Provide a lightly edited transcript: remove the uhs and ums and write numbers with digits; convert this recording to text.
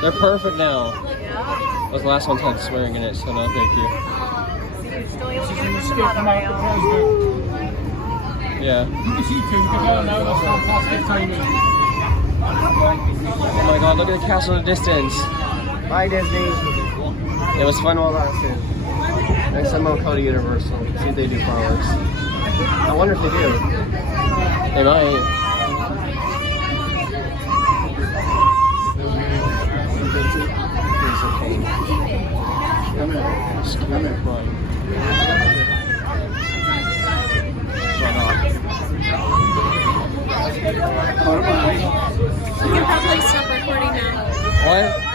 They're perfect now. Yeah. Those last ones had swearing in it, so no, thank you. Still able to She's get in the them skip out from of out the now. president. Yeah. You can see two, because I know that's fantastic timing. Oh my god, look at the castle in the distance. Bye, Disney. It was fun while it lasted. Next time I'll call to Universal. See if they do fireworks. I wonder if they do. They might. Come here. You can probably stop recording now. What?